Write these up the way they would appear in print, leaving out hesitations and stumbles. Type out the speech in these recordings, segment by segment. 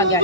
आ गया।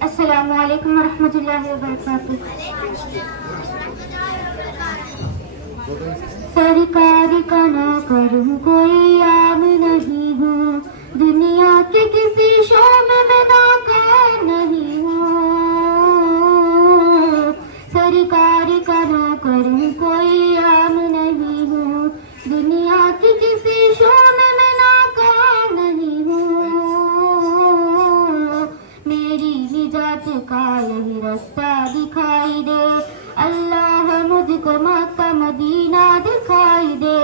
अस्सलामु अलैकुम वरहमतुल्लाहि वबरकातुहू। सरकार का नौकर हूँ, कोई आम नहीं हूँ, दुनिया के किसी शो में मैं नाकाम नहीं हूँ। सरकार का नौकर हूँ, कोई आम नहीं हूँ, दुनिया के किसी शो में मैं नाकाम नहीं हूँ। मेरी निजात का यही रास्ता दिखाई दे, अल्लाह मुझको मक्का मदीना दिखाई दे।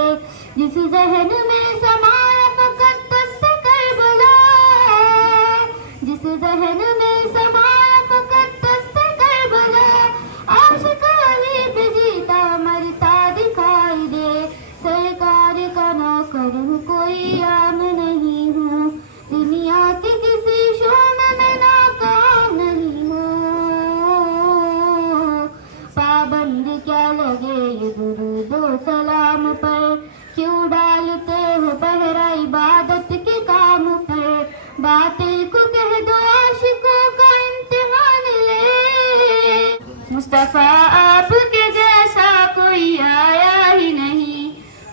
जिस जहन में समाया फकत दस्त करबला, जिस जहन में समाया फकत दस्त करबला, आशिक अली पे जीता मरता दिखाई दे। सरकार का नौकर हूँ, कोई आम नहीं हूँ, दुनिया के किसी शो में मैं नाकाम नहीं हूँ। पाबंद क्या लगे ये दुरूदो सलाम पर, क्यों डालते हो पहरा इबादत के काम पर। बातिल को कह दो आशिकों का इम्तिहान ले, मुस्तफा आपके जैसा कोई आया ही नहीं,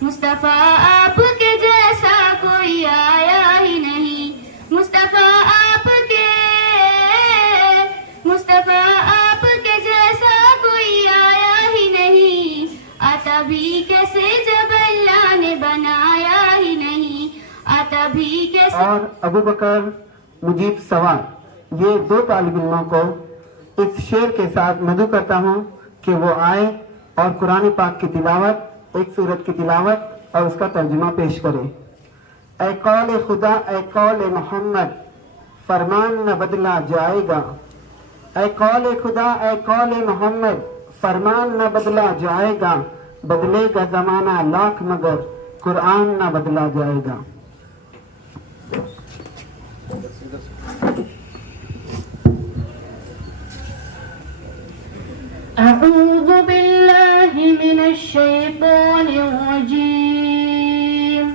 मुस्तफा आपके जैसा कोई आया ही नहीं। मुस्तफा आपके जैसा कोई आया ही नहीं, आता भी कैसे जब अल्लाह ने बनाया ही नहीं, आता भी कैसे। और अबू बकर मुजीब सवार, ये दो तालिब इल्मों को इस शेर के साथ मदू करता हूँ कि वो आए और कुरान पाक की तिलावत, एक सूरत की तिलावत और उसका तर्जुमा पेश करें। ऐ कौल खुदा, ऐ कौल मोहम्मद, फरमान न बदला जाएगा। ऐ कौल खुदा, ऐ कौल मोहम्मद, फरमान न बदला जाएगा। बदलेगा जमाना लाख मगर कुरान न बदला जाएगा। अऊज़ु बिल्लाहि मिनश शैतानिर रजीम।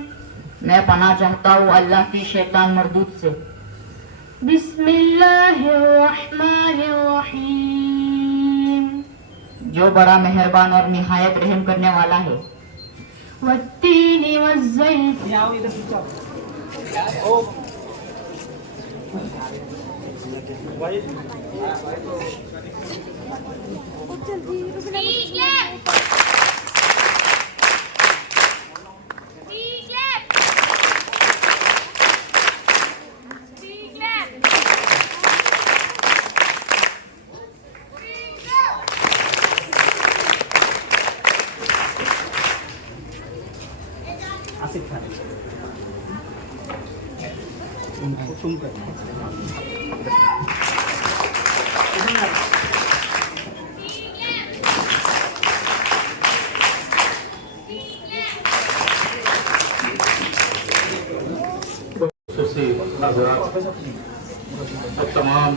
मैं पनाह चाहता हूँ अल्लाह की शैतान मरदूद से। बिस्मिल्लाहिर रहमानिर रहीम। जो बड़ा मेहरबान और निहायत रहम करने वाला है। वत्तीनी वज़्ज़ैतून। तमाम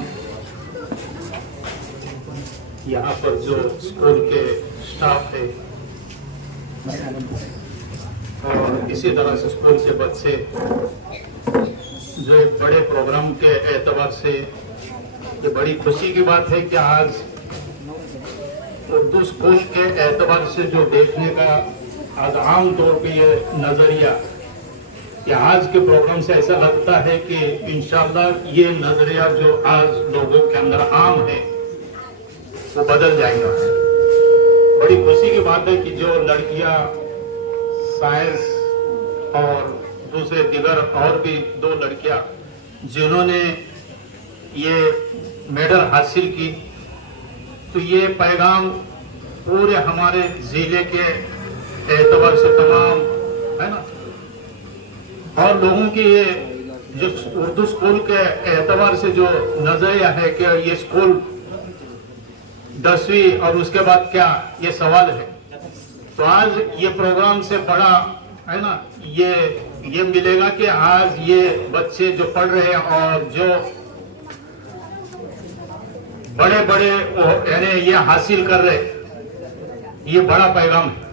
यहाँ पर जो स्कूल के स्टाफ है और इसी तरह से स्कूल के बच्चे, जो एक बड़े प्रोग्राम के एतबार से ये बड़ी खुशी की बात है कि आज उर्दू स्कूल के एतबार से जो देखने का आज आम तौर पे ये नजरिया, कि आज के प्रोग्राम से ऐसा लगता है कि इंशाअल्लाह ये नजरिया जो आज लोगों के अंदर आम है वो बदल जाएगा। बड़ी खुशी की बात है कि जो लड़कियां साइंस और दूसरे दिगर और भी 2 लड़कियां जिन्होंने ये मेडल हासिल की, तो ये पैगाम पूरे हमारे जिले के एतबार से तमाम है ना, और लोगों की ये जो उर्दू स्कूल के एतबार से जो नजरिया है कि ये स्कूल 10वीं और उसके बाद क्या, ये सवाल है। तो आज ये प्रोग्राम से बड़ा है ना ये मिलेगा कि आज ये बच्चे जो पढ़ रहे हैं और जो बड़े बड़े यानी ये हासिल कर रहे, ये बड़ा पैगाम है।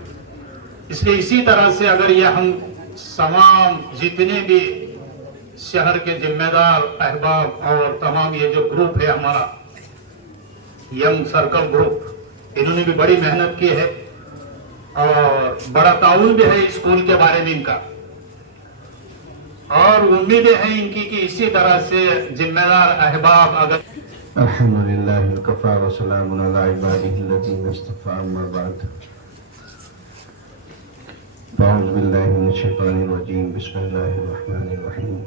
इसलिए इसी तरह से अगर ये हम तमाम जितने भी शहर के जिम्मेदार अहबाब और तमाम ये जो ग्रुप है हमारा यंग सर्कल ग्रुप, इन्होंने भी बड़ी मेहनत की है और बड़ा ताउन भी है स्कूल के बारे में इनका, और उम्मीदें हैं इनकी कि इसी तरह से जिम्मेदार अहबाब अगर अल्हम्दुलिल्लाह वकफ़ा व सलामुन अला इबादिहिल्लज़ीना इस्तफ़ा अम्मा बाद अऊज़ु बिल्लाहि मिनश शैतानिर रजीम बिस्मिल्लाहिर रहमानिर रहीम।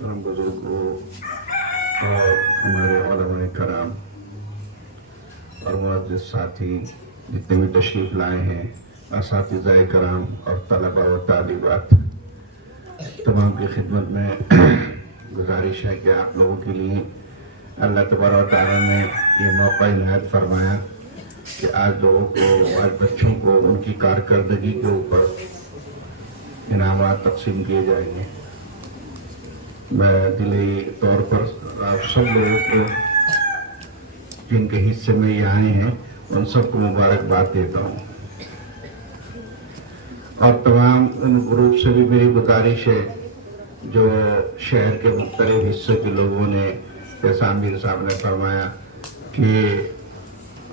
हम बुजुर्गों और हमारे उलमाए कराम और मुअज़्ज़िज़ साथी जितने भी तशरीफ लाए हैं, असातिज़ाए कराम और तलबा व तालिबात, तमाम की खिदमत में गुजारिश है कि आप लोगों के लिए अल्लाह तबारक व तआला ने ये मौका इनायत फरमाया कि आज लोगों को, आज बच्चों को उनकी कारकर्दगी के ऊपर इनामात तकसीम किए जाएंगे। मैं दिली तौर पर आप सब लोगों को जिनके हिस्से में ये आए हैं उन सबको मुबारकबाद देता हूँ, और तमाम उन ग्रुप से भी मेरी गुजारिश है जो शहर के मुख्तलिफ हिस्सों के लोगों ने, जैसा आमिर साहब ने फरमाया कि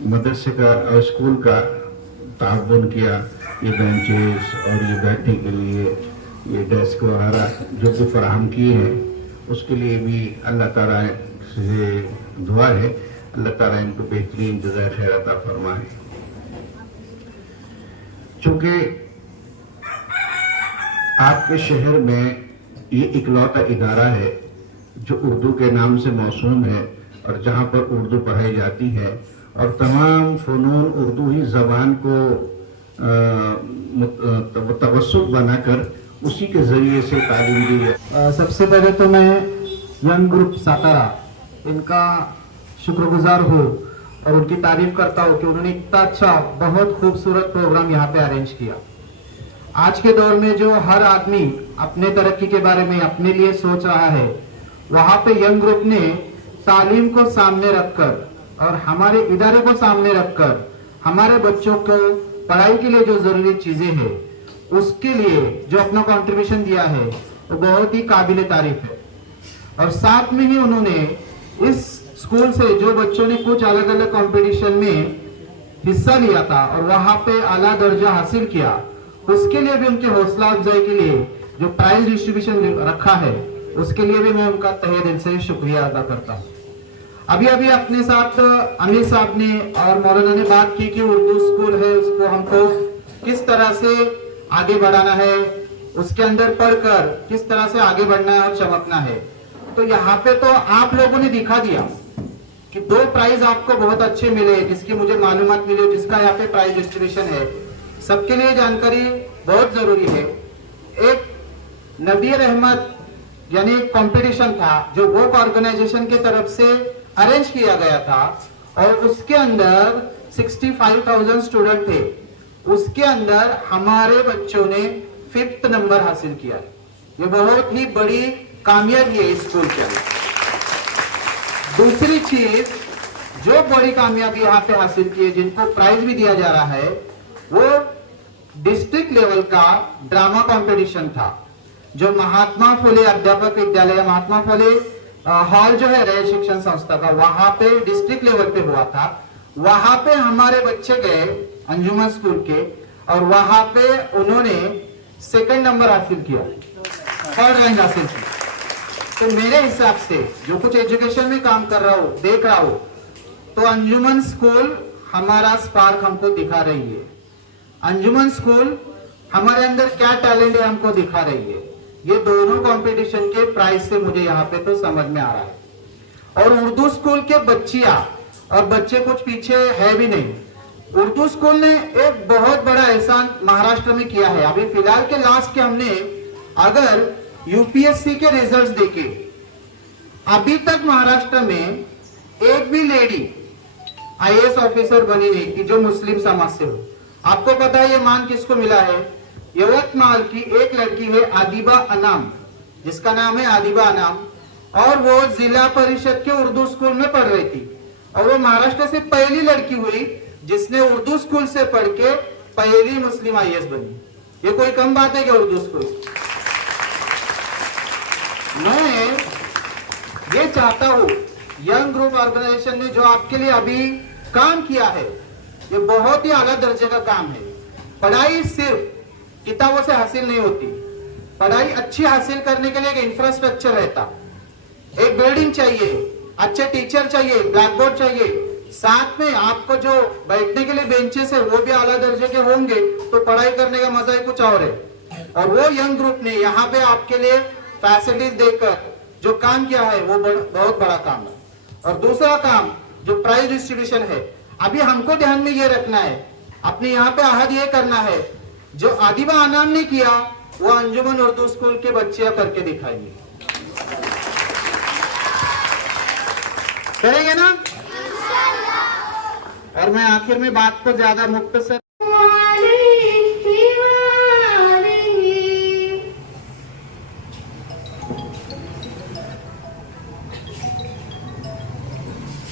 मदरसे का और स्कूल का ताउन किया, ये बेंचेस और ये बैठने के लिए ये डेस्क वगैरह जो कि फराहम किए हैं, उसके लिए भी अल्लाह ताला से दुआ है अल्लाह ताला इनको बेहतरीन जज़ाए खैर अता फरमाए। चूँकि आपके शहर में ये इकलौता इदारा है जो उर्दू के नाम से मौसूम है और जहाँ पर उर्दू पढ़ाई जाती है, और तमाम फ़नून उर्दू ही ज़बान को तवस्सुत बनाकर उसी के ज़रिए से तालीम दी है। सबसे पहले तो मैं यंग ग्रुप सातारा इनका शुक्रगुजार हूँ और उनकी तारीफ करता हूँ कि उन्होंने इतना अच्छा बहुत खूबसूरत प्रोग्राम यहाँ पे अरेंज किया। आज के दौर में जो हर आदमी अपने तरक्की के बारे में अपने लिए सोच रहा है, वहाँ पे यंग ग्रुप ने तालीम को सामने रखकर और हमारे इदारे को सामने रखकर हमारे बच्चों को पढ़ाई के लिए जो जरूरी चीजें हैं उसके लिए जो अपना कंट्रीब्यूशन दिया है वो बहुत ही काबिल तारीफ है। और साथ में ही उन्होंने इस स्कूल से जो बच्चों ने कुछ अलग अलग कंपटीशन में हिस्सा लिया था और वहां पे आला दर्जा हासिल किया, उसके लिए भी उनके हौसला अफजाई के लिए जो प्राइज डिस्ट्रीब्यूशन रखा है उसके लिए भी मैं उनका तहे दिल से शुक्रिया अदा करता हूँ। अभी अभी अपने साथ अमीर साहब ने और मौलाना ने बात की कि उर्दू स्कूल है उसको हमको किस तरह से आगे बढ़ाना है, उसके अंदर पढ़कर किस तरह से आगे बढ़ना है और चमकना है। तो यहाँ पे तो आप लोगों ने दिखा दिया कि 2 प्राइज आपको बहुत अच्छे मिले, जिसकी मुझे मालूमात मिली, जिसका यहाँ पे प्राइज डिस्ट्रीब्यूशन है। सबके लिए जानकारी बहुत जरूरी है। एक नबीर अहमद यानी एक कंपटीशन था जो वोक ऑर्गेनाइजेशन की तरफ से अरेंज किया गया था और उसके अंदर 65,000 स्टूडेंट थे। उसके अंदर हमारे बच्चों ने 5th नंबर हासिल किया है। ये बहुत ही बड़ी कामयाबी है इस स्कूल के अंदर। दूसरी चीज जो बड़ी कामयाबी यहाँ पे हासिल की है, जिनको प्राइज भी दिया जा रहा है, वो डिस्ट्रिक्ट लेवल का ड्रामा कंपटीशन था जो महात्मा फुले अध्यापक विद्यालय, महात्मा फुले हॉल जो है रय शिक्षण संस्था का, वहां पे डिस्ट्रिक्ट लेवल पे हुआ था। वहां पे हमारे बच्चे गए अंजुमन स्कूल के और वहां पे उन्होंने 2nd नंबर हासिल किया, 3rd रैंक हासिल किया। तो मेरे हिसाब से जो कुछ एजुकेशन में काम कर रहा हूं, देख रहा हूं, तो अंजुमन स्कूल हमारा स्पार्क हमको दिखा रही है। अंजुमन स्कूल हमारे अंदर क्या टैलेंट है हमको दिखा रही है। ये दोनों कंपटीशन के प्राइज से मुझे यहाँ पे तो समझ में आ रहा है। और उर्दू स्कूल के बच्चियां और बच्चे कुछ पीछे है भी नहीं। उर्दू स्कूल ने एक बहुत बड़ा एहसान महाराष्ट्र में किया है। अभी फिलहाल के लास्ट के हमने अगर यूपीएससी के रिजल्ट्स देखे, अभी तक महाराष्ट्र में एक भी लेडी आईएएस ऑफिसर बनी नहीं कि जो मुस्लिम समाज से हो। आपको पता है ये मान किसको मिला है? यवतमाल की एक लड़की है आदिबा अनाम, जिसका नाम है आदिबा अनाम, और वो जिला परिषद के उर्दू स्कूल में पढ़ रही थी और वो महाराष्ट्र से पहली लड़की हुई जिसने उर्दू स्कूल से पढ़ के पहली मुस्लिम आईएएस बनी। ये कोई कम बात है क्या? उर्दू स्कूल। मैं ये चाहता हूं यंग ग्रुप ऑर्गेनाइजेशन ने जो आपके लिए अभी काम किया है, ये बहुत ही आला दर्जे का काम है। पढ़ाई सिर्फ किताबों से हासिल नहीं होती। पढ़ाई अच्छी हासिल करने के लिए एक इंफ्रास्ट्रक्चर रहता, एक बिल्डिंग चाहिए, अच्छे टीचर चाहिए, ब्लैक बोर्ड चाहिए, साथ में आपको जो बैठने के लिए बेंचेस है वो भी आला दर्जे के होंगे, तो पढ़ाई करने का मजा ही कुछ और है। और वो यंग ग्रुप ने यहाँ पे आपके लिए फैसिलिटीज देकर जो काम किया है वो बहुत बड़ा काम है। और दूसरा काम जो प्राइज डिस्ट्रीब्यूशन है, अभी हमको ध्यान में ये रखना है, अपने यहाँ पे आहद ये करना है, जो आदिबा अनाम ने किया वो अंजुमन उर्दू स्कूल के बच्चे करके दिखाएंगे। करेंगे ना? और मैं आखिर में बात को ज्यादा मुख्तसर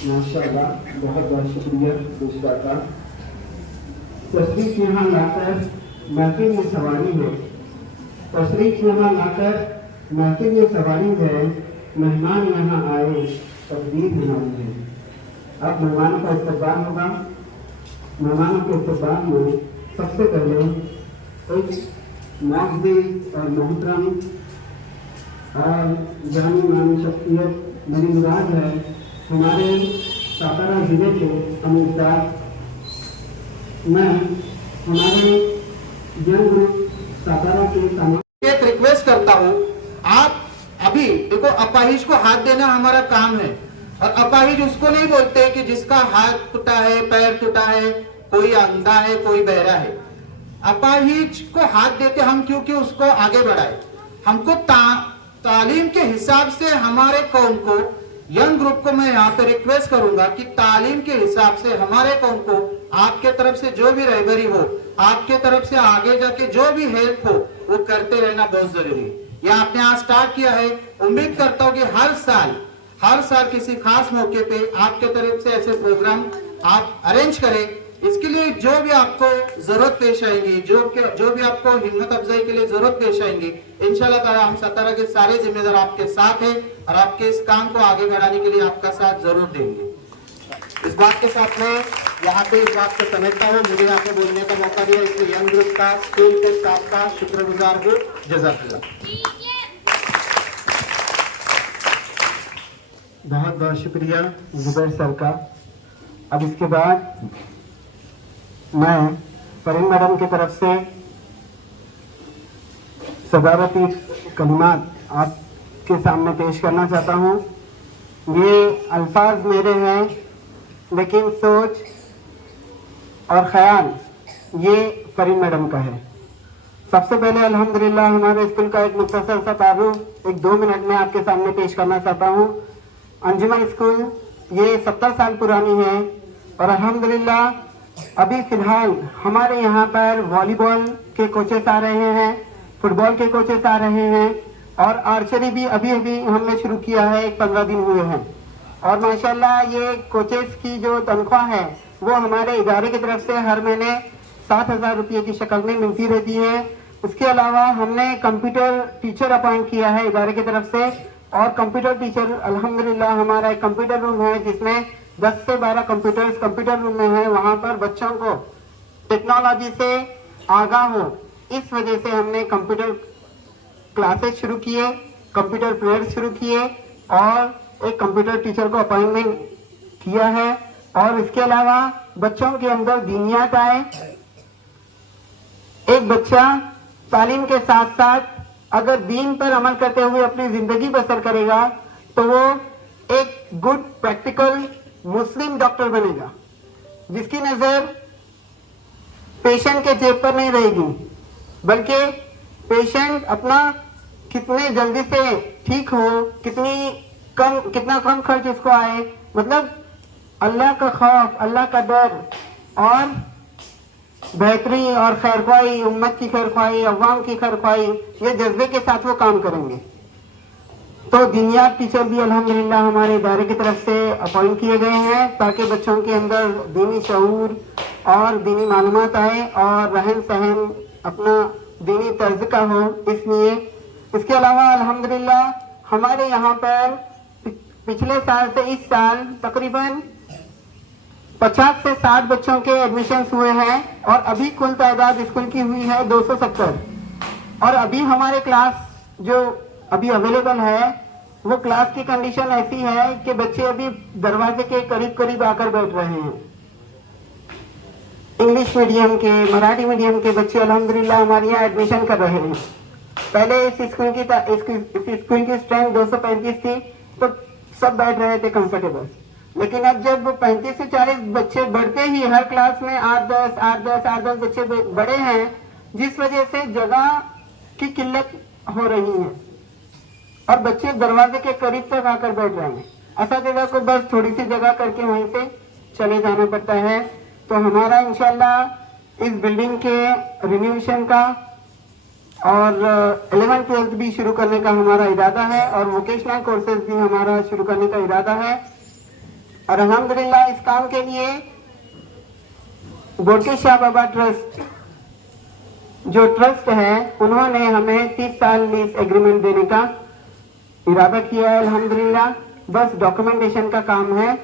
माशाअल्लाह, बहुत बहुत शुक्रिया दूसरा का। तशरीफ यहाँ लाकर महफिल में सवारी है, तशरीफ यहाँ लाकर महफिल में सवारी है, मेहमान यहाँ आए तकदीर हमारी है। अब मेहमानों का इस्तकबाल होगा। मेहमानों के इस्तकबाल में सबसे पहले एक मुअज़्ज़िज़ और मोहतरम और जानी मानी शख्सियत मेरी मुराद है हमारे सातारा जिले के अमीरदार, मैं हमारे यंग ग्रुप सातारा के तमाम एक रिक्वेस्ट करता हूँ, आप अभी देखो अपाहिज को हाथ देना हमारा काम है। और अपाहिज उसको नहीं बोलते कि जिसका हाथ टूटा है, पैर टूटा है, कोई अंधा है, कोई बहरा है। अपाहिज को हाथ देते हम क्योंकि उसको आगे बढ़ाए। हमको तालीम के हिसाब से हमारे कौम को, यंग ग्रुप को मैं यहाँ पे रिक्वेस्ट करूंगा कि तालीम के हिसाब से हमारे कौम को आपके तरफ से जो भी रहबरी हो, आपके तरफ से आगे जाके जो भी हेल्प हो, वो करते रहना बहुत जरूरी है। यह आपने आज स्टार्ट किया है, उम्मीद करता हूँ कि हर साल किसी खास मौके पे आपके तरफ से ऐसे प्रोग्राम आप अरेंज करें। इसके लिए जो भी आपको जरूरत पेश आएंगी, जो भी आपको हिम्मत अफजाई के लिए जरूरत पेश आएंगी, इंशाल्लाह ताला हम सतारा के सारे जिम्मेदार आपके साथ हैं और आपके इस काम को आगे बढ़ाने के लिए आपका साथ जरूर देंगे। इस बात के साथ में यहाँ पे इस बात को समझता हूँ, मुझे यहाँ पे बोलने का मौका दिया, इसलिए यंग ग्रुप का, स्कूल के स्टाफ का शुक्रगुजार हूँ। जज़ाकल्लाह। बहुत बहुत शुक्रिया जुबैर सर का। अब इसके बाद मैं फरीन मैडम की तरफ से सदारती कलिमात आपके सामने पेश करना चाहता हूँ। ये अल्फाज मेरे हैं, लेकिन सोच और ख्याल ये फरीन मैडम का है। सबसे पहले अल्हम्दुलिल्लाह हमारे स्कूल का एक मुख्तसर सा तारुफ एक 2 मिनट में आपके सामने पेश करना चाहता हूँ। अंजुमन स्कूल ये 70 साल पुरानी है और अल्हम्दुलिल्लाह अभी फिलहाल हमारे यहाँ पर वॉलीबॉल के कोचेस आ रहे हैं, फुटबॉल के कोचेस आ रहे हैं और आर्चरी भी अभी अभी हमने शुरू किया है, 15 दिन हुए हैं। और माशाल्लाह ये कोचेस की जो तनख्वाह है वो हमारे इदारे की तरफ से हर महीने 7,000 रुपये की शक्ल में मिलती रहती है। उसके अलावा हमने कंप्यूटर टीचर अपॉइंट किया है इदारे की तरफ से, और कंप्यूटर टीचर अल्हम्दुलिल्लाह हमारा एक कंप्यूटर रूम है जिसमें 10 से 12 कंप्यूटर्स कंप्यूटर रूम में है। वहां पर बच्चों को टेक्नोलॉजी से आगाह हो, इस वजह से हमने कंप्यूटर क्लासेस शुरू किए, कंप्यूटर पीरियड शुरू किए और एक कंप्यूटर टीचर को अपॉइंटमेंट किया है। और इसके अलावा बच्चों के अंदर दीनियात आए। एक बच्चा तालीम के साथ साथ अगर दीन पर अमल करते हुए अपनी जिंदगी बसर करेगा तो वो एक गुड प्रैक्टिकल मुस्लिम डॉक्टर बनेगा, जिसकी नजर पेशेंट के जेब पर नहीं रहेगी, बल्कि पेशेंट अपना कितने जल्दी से ठीक हो, कितना कम खर्च उसको आए, मतलब अल्लाह का खौफ, अल्लाह का डर और बेहतरी और खैरख्वाही, उम्मत की खैरख्वाही, अवाम की खैरख्वाही, ये जज्बे के साथ वो काम करेंगे। तो दीनियात टीचर भी अल्हम्दुलिल्लाह हमारे इदारे की तरफ से अपॉइंट किए गए हैं ताकि बच्चों के अंदर दीनी शऊर और दीनी मालूमात आए और रहन सहन अपना दीनी तर्ज का हो, इसलिए। इसके अलावा अल्हम्दुलिल्लाह हमारे यहाँ पर पिछले साल से इस साल तकरीबन 50 से 60 बच्चों के एडमिशन्स हुए हैं और अभी कुल तादाद स्कूल की हुई है 270। और अभी हमारे क्लास जो अभी अवेलेबल है वो क्लास की कंडीशन ऐसी है कि बच्चे अभी दरवाजे के करीब करीब आकर बैठ रहे हैं। इंग्लिश मीडियम के, मराठी मीडियम के बच्चे अल्हम्दुलिल्लाह हमारे यहाँ एडमिशन कर रहे हैं। पहले इस स्कूल की स्ट्रेंथ 235 थी तो सब बैठ रहे थे कंफर्टेबल, लेकिन अब जब 35 से 40 बच्चे बढ़ते ही हर क्लास में 8-10 बच्चे बड़े हैं, जिस वजह से जगह की किल्लत हो रही है और बच्चे दरवाजे के करीब तक आकर बैठ रहे हैं। ऐसा जगह को बस थोड़ी सी जगह करके वहीं से चले जाना पड़ता है। तो हमारा इंशाल्लाह इस बिल्डिंग के रिनोवेशन का और 11th-12th भी शुरू करने का हमारा इरादा है और वोकेशनल कोर्सेज भी हमारा शुरू करने का इरादा है। और अल्हम्दुलिल्लाह इस काम के लिए गोरके शाह बाबा ट्रस्ट जो ट्रस्ट है उन्होंने हमें 30 साल लीज एग्रीमेंट देने का इरादा किया है। अल्हम्दुलिल्लाह बस डॉक्यूमेंटेशन का काम है,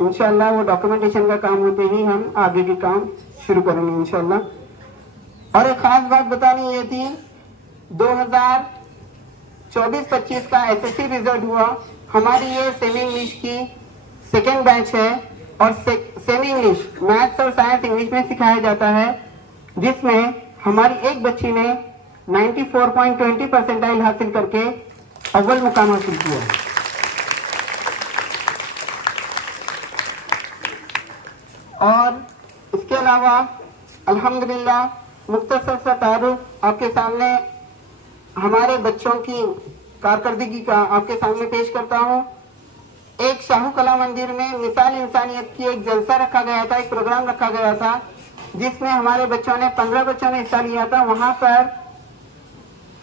इंशाल्लाह वो डॉक्यूमेंटेशन का काम होते ही हम आगे के काम शुरू करेंगे इंशाल्लाह। और एक खास बात बतानी ये थी, 2024-25 का एसएससी रिजल्ट हुआ। हमारी ये सेमी इंग्लिश की सेकेंड बैच है और सेमी इंग्लिश मैथ्स और साइंस इंग्लिश में सिखाया जाता है, जिसमें हमारी एक बच्ची ने 94.20 परसेंटाइल हासिल करके अव्वल मुकाम हासिल किया है। और इसके अलावा अल्हम्दुलिल्लाह मुख्तसर सा तारुफ आपके सामने हमारे बच्चों की कारकर्दगी का आपके सामने पेश करता हूँ। एक शाहू कला मंदिर में मिसाल इंसानियत की एक जलसा रखा गया था, एक प्रोग्राम रखा गया था जिसमें हमारे बच्चों ने 15 बच्चों ने हिस्सा लिया था। वहां पर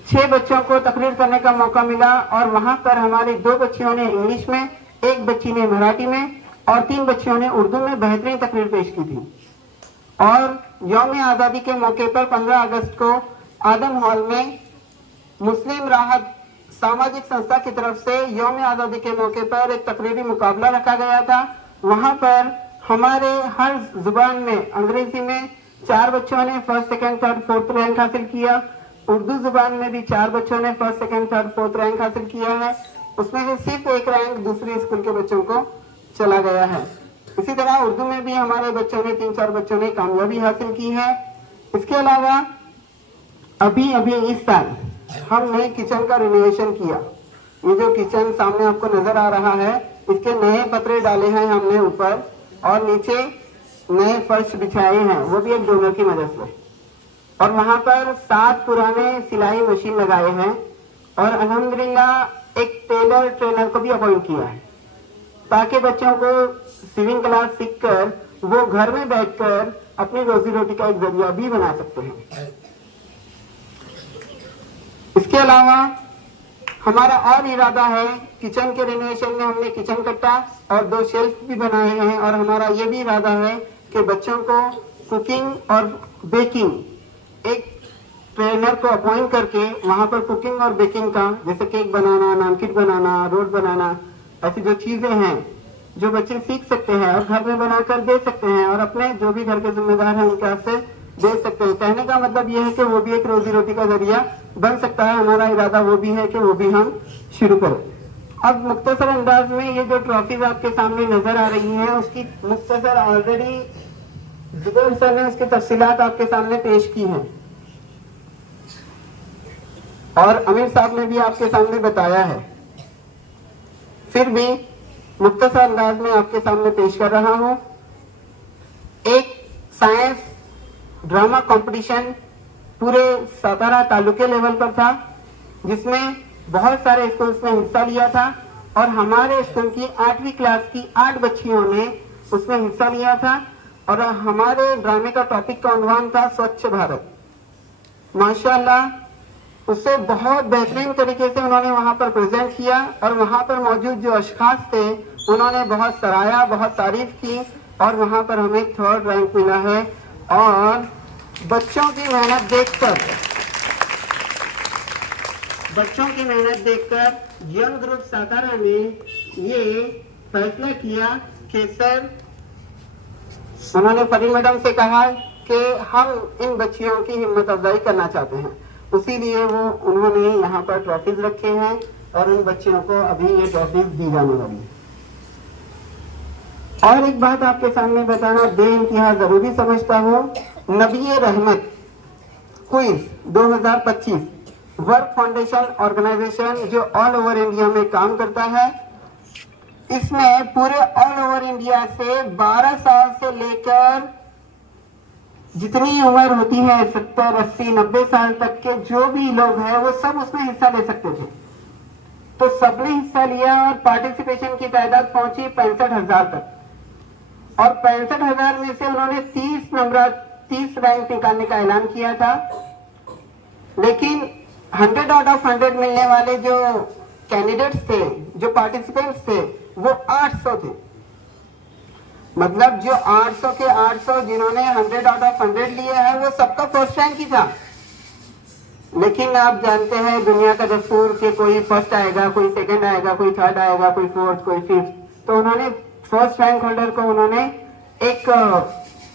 6 बच्चों को तकरीर करने का मौका मिला और वहां पर हमारे 2 बच्चियों ने इंग्लिश में, एक बच्ची ने मराठी में और 3 बच्चियों ने उर्दू में बेहतरीन तकरीर पेश की थी। और यौम आज़ादी के मौके पर 15 अगस्त को आदम हॉल में मुस्लिम राहत सामाजिक संस्था की तरफ से यौम आज़ादी के मौके पर एक तकरीरी मुकाबला रखा गया था। वहां पर हमारे हर जुबान में, अंग्रेजी में 4 बच्चों ने first, second, third, fourth rank हासिल किया। उर्दू जुबान में भी 4 बच्चों ने first, second, third, fourth rank हासिल किया है। उसमें से सिर्फ एक रैंक दूसरे स्कूल के बच्चों को चला गया है। इसी तरह उर्दू में भी हमारे बच्चों ने 3-4 बच्चों ने कामयाबी हासिल की है। इसके अलावा अभी इस साल हमने किचन का रिनोवेशन किया। ये जो किचन सामने आपको नजर आ रहा है, इसके नए पतरे डाले हैं हमने ऊपर और नीचे नए फर्श बिछाए हैं, वो भी एक डोनर की मदद से। और वहां पर 7 पुराने सिलाई मशीन लगाए हैं और अल्हम्दुलिल्लाह एक टेलर ट्रेनर को भी अपॉइंट किया है ताकि बच्चों को स्विमिंग क्लास सीखकर वो घर में बैठकर अपनी रोजी रोटी का एक जरिया भी बना सकते हैं। इसके अलावा हमारा और इरादा है, किचन के रिनोवेशन में हमने किचन कट्टा और 2 शेल्फ भी बनाए हैं, और हमारा ये भी इरादा है कि बच्चों को कुकिंग और बेकिंग, एक ट्रेनर को अपॉइंट करके वहाँ पर कुकिंग और बेकिंग का, जैसे केक बनाना, नानकिट बनाना, रोट बनाना, ऐसी जो चीजें हैं जो बच्चे सीख सकते हैं और घर में बनाकर दे सकते हैं, और अपने जो भी घर के जिम्मेदार हैं उनके हाथ से दे सकते हैं। कहने का मतलब ये है कि वो भी एक रोजी रोटी का जरिया बन सकता है। हमारा इरादा वो भी है कि वो भी हम शुरू करें। अब मुख्तसर अंदाज में ये जो ट्रॉफीज आपके सामने नजर आ रही हैं, उसकी मुख्तसर ऑलरेडी जुबैर सर ने उसकी तफसीलात आपके सामने पेश की हैं, और अमीर साहब ने भी आपके सामने बताया है। फिर भी मुख्तसर अंदाज में आपके सामने पेश कर रहा हूं। एक साइंस ड्रामा कंपटीशन पूरे सातारा तालुके लेवल पर था, जिसमें बहुत सारे स्कूल्स ने हिस्सा लिया था, और हमारे स्कूल की 8वीं क्लास की 8 बच्चियों ने उसमें हिस्सा लिया था। और हमारे ड्रामे का टॉपिक का उन्वान था स्वच्छ भारत। माशाअल्लाह, उससे बहुत बेहतरीन तरीके से उन्होंने वहां पर प्रेजेंट किया, और वहां पर मौजूद जो अशखास थे उन्होंने बहुत सराहा, बहुत तारीफ की, और वहां पर हमें 3rd रैंक मिला है। और बच्चों की मेहनत देखकर यंग ग्रुप सातारा ने ये फैसला किया कि सर, उन्होंने फरीन मैडम से कहा कि हम इन बच्चियों की हिम्मत अफजाई करना चाहते हैं, इसीलिए वो उन्होंने यहाँ पर ट्रॉफीज रखे हैं, और उन बच्चियों को अभी ये ट्रॉफीज दी जाने वाली है। और एक बात आपके सामने बताना बेइंतहा जरूरी समझता हूँ, नबी रहमत क्विज 2025 वर्क फाउंडेशन ऑर्गेनाइजेशन जो ऑल ओवर इंडिया में काम करता है, इसमें पूरे ऑल ओवर इंडिया से 12 साल से लेकर जितनी उम्र होती है 70, 80, 90 साल तक के जो भी लोग हैं वो सब उसमें हिस्सा ले सकते थे। तो सबने हिस्सा लिया, और पार्टिसिपेशन की तादाद पहुंची 65,000 तक, और 65,000 में से उन्होंने 30 रैंक निकालने का ऐलान किया था। लेकिन 100 आउट ऑफ 100 मिलने वाले जो कैंडिडेट्स थे, जो पार्टिसिपेंट्स थे, वो 800 थे। मतलब जो 800 के 800 जिन्होंने 100 आउट ऑफ 100 लिए हैं, वो सबका फर्स्ट रैंक ही था। लेकिन आप जानते हैं दुनिया का दस्तूर कि कोई फर्स्ट आएगा, कोई सेकंड आएगा, कोई थर्ड आएगा, कोई फोर्थ, कोई फिफ्थ। तो उन्होंने फर्स्ट रैंक होल्डर को उन्होंने एक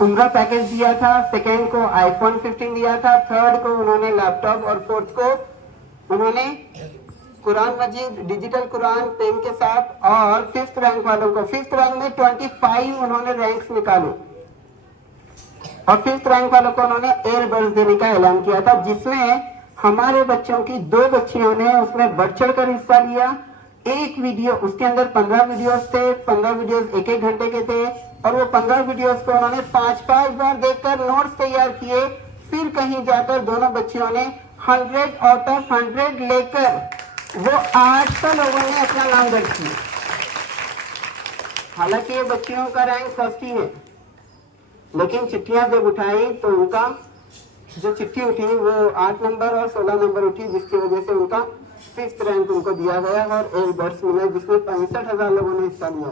उम्रा पैकेज दिया था, सेकंड को iPhone 15 दिया था, थर्ड को उन्होंने लैपटॉप, और फोर्थ को उन्होंने कुरान मजीद डिजिटल कुरान पेन के साथ, और 5th रैंक वालों को 5th रैंक में 25 उन्होंने रैंक्स निकाले, और 5th रैंक वालों को उन्होंने एयरबड्स देने का ऐलान किया था, जिसमें हमारे बच्चों की 2 बच्चियों ने उसमें बढ़ चढ़ कर हिस्सा लिया। एक वीडियो, उसके अंदर 15 वीडियोस थे, 15 वीडियोस 1-1 घंटे के थे, और वो 15 वीडियोस को उन्होंने 5-5 बार देखकर नोट्स तैयार किए। फिर कहीं जाकर दोनों बच्चियों ने 100 आउट ऑफ 100 लेकर वो 800 लोगों ने अपना नाम दर्ज किया। हालांकि ये बच्चियों का रैंक फर्स्ट ही है, लेकिन चिट्ठियां जब उठाई तो उनका जो चिट्ठी उठी वो 8 नंबर और 16 नंबर उठी, जिसकी वजह से उनका 5th रैंक उनको दिया गया, और एक बर्स मिला जिसमें 65,000 लोगों ने हिस्सा लिया।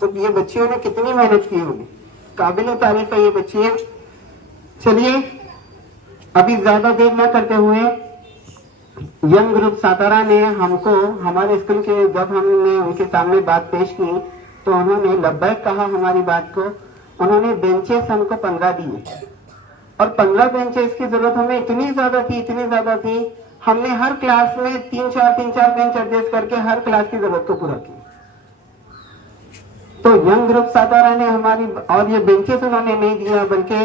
तो ये बच्चियों ने कितनी मेहनत की होगी, काबिल तारीफ है ये बच्चियां। चलिए अभी ज्यादा देर न करते हुए, यंग ग्रुप सातारा ने हमको हमारे स्कूल के, जब हमने उनके सामने बात पेश की तो उन्होंने लब्बैक कहा हमारी बात को। उन्होंने बेंचेस हमको 15 दिए, और 15 बेंचेस की जरूरत हमें इतनी ज्यादा थी, हमने हर क्लास में 3-4 बेंच एडजस्ट करके हर क्लास की जरूरत को पूरा किया। तो यंग ग्रुप सातारा ने हमारी, और ये बेंचेस उन्होंने नहीं दिया बल्कि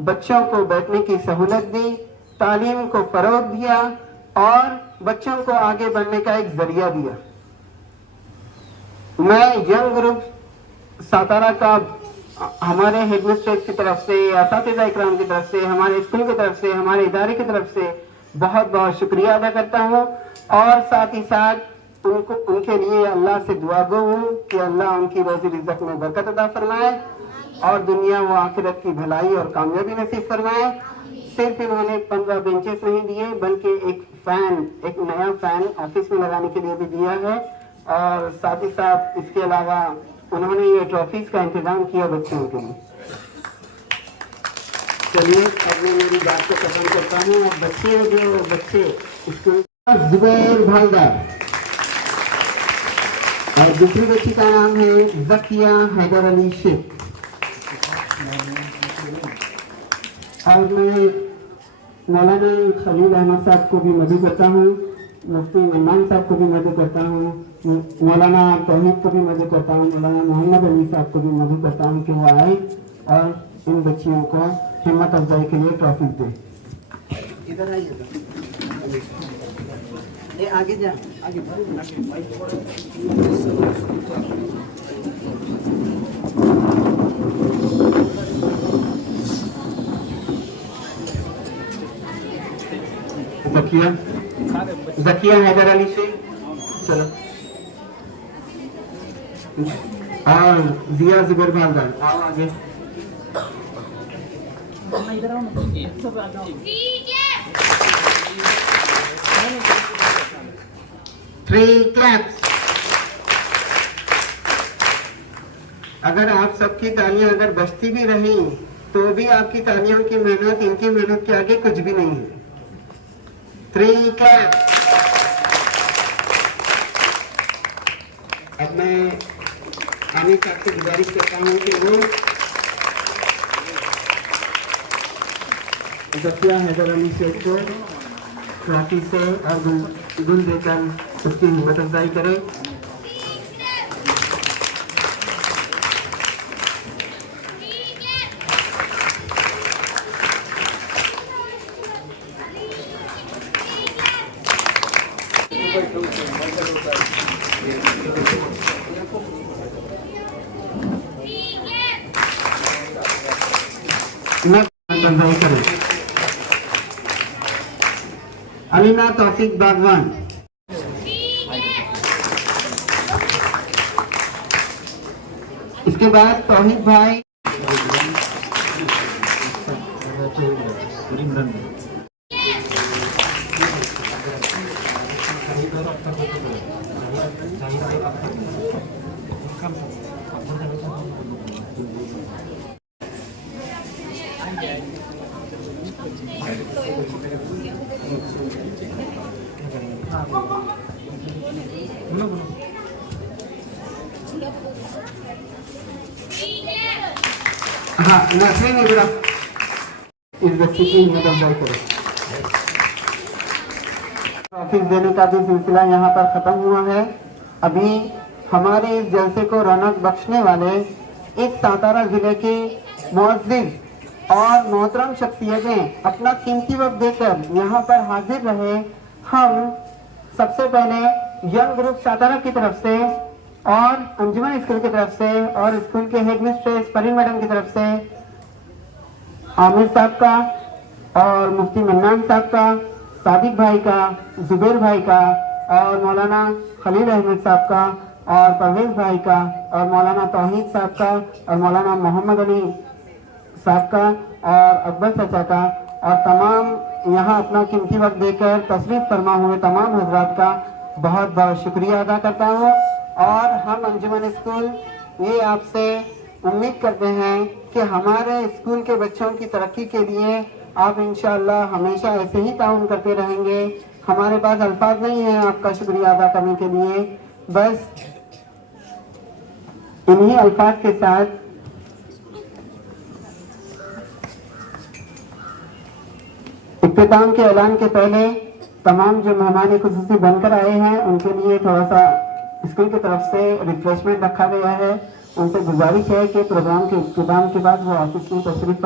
बच्चों को बैठने की सहूलत दी, तालीम को फरोग दिया, और बच्चों को आगे बढ़ने का एक जरिया दिया। मैं यंग ग्रुप सातारा का हमारे हेडमिस्ट्रेस की तरफ से, असातिज़ा इकराम की तरफ से, हमारे स्कूल की तरफ से, हमारे इदारे की तरफ से बहुत बहुत शुक्रिया अदा करता हूँ, और साथ ही साथ उनके लिए अल्लाह से दुआ गो हूँ कि अल्लाह उनकी रोजी रिज़्क़ में बरकत अता फरमाए, और दुनिया व आखिरत की भलाई और कामयाबी नसीब फरमाए। सिर्फ इन्होंने 15 बेंचेस नहीं दिए बल्कि एक नया फैन ऑफिस में लगाने के लिए भी दिया है, और साथ ही साथ इसके अलावा उन्होंने ये ट्रॉफीज का इंतजाम किया बच्चों के लिए। चलिए अब मैं मेरी बात को खत्म करता हूँ। और बच्चे स्कूल जुबैर भाईदार, और दूसरी बच्ची का नाम है जकिया हैदर अली शेख। और मैं मौलाना खलील अहमद साहब को भी मदद करता हूँ, मुफ्ती मन्नान साहब को भी मदद करता हूँ, मौलाना तौहीद को भी मदद करता हूँ, मौलाना मोहम्मद अली साहब को भी मदद करता हूँ कि वो आए और इन बच्चियों को हिम्मत अफजाई के लिए ट्रॉफी दे। इधर आइए, ये आगे जा, आगे जकिया हैदर अली से चलो, और जिया जुबैर भाईदार आओ आगे। Three claps. अगर आप सबकी तालियां अगर बजती भी रही तो भी आपकी तालियों की मेहनत इनकी मेहनत के आगे कुछ भी नहीं है। 3 क्लैप्स। अब मैं आमिर साहब से गुजारिश करता हूँ कि वो जकिया हैदर अली शेख को ट्रॉफी से और गुल देकर उसकी हिम्मत अफजाई करें। करें। अलीना तौफीक बागवान, इसके बाद तौहीद भाई, हाँ नसरीन इब्रा, इस बच्ची की हिम्मत अफजाई करें। ट्रॉफी देने का भी सिलसिला यहाँ पर खत्म हुआ है। अभी हमारे इस जलसे को रौनक बख्शने वाले इस सातारा जिले के मुअज़्ज़िज़ और मोहतरम शख्सियतें अपना कीमती वक्त देकर यहाँ पर हाजिर रहे। हम सबसे पहले यंग ग्रुप सातारा की तरफ से और अंजुमन स्कूल की तरफ से और स्कूल के हेड मिस्ट्रेस परीन मैडम की तरफ से आमिर साहब का और मुफ्ती मन्नान साहब का, सादिक भाई का, जुबैर भाई का और मौलाना खलील अहमद साहब का और परवेज भाई का और मौलाना तौहीद साहब का और मौलाना मोहम्मद अली साहब का और अकबर चाचा का और तमाम यहाँ अपना कीमती वक्त देकर तशरीफ फरमा हुए तमाम हजरात का बहुत बहुत शुक्रिया अदा करता हूँ। और हम अंजुमन स्कूल ये आपसे उम्मीद करते हैं कि हमारे स्कूल के बच्चों की तरक्की के लिए आप इंशाअल्लाह हमेशा ऐसे ही ताउन करते रहेंगे। हमारे पास अल्फाज नहीं है आपका शुक्रिया अदा करने के लिए, बस इन्हीं अल्फाज के साथ इख्तिताम के ऐलान के पहले तमाम जो मेहमान खुसूसी बनकर आए हैं उनके लिए थोड़ा सा स्कूल की तरफ से रिफ्रेशमेंट रखा गया है। उनसे गुजारिश है कि प्रोग्राम के इख्तिताम के बाद वो ऑफिस में तशरीफ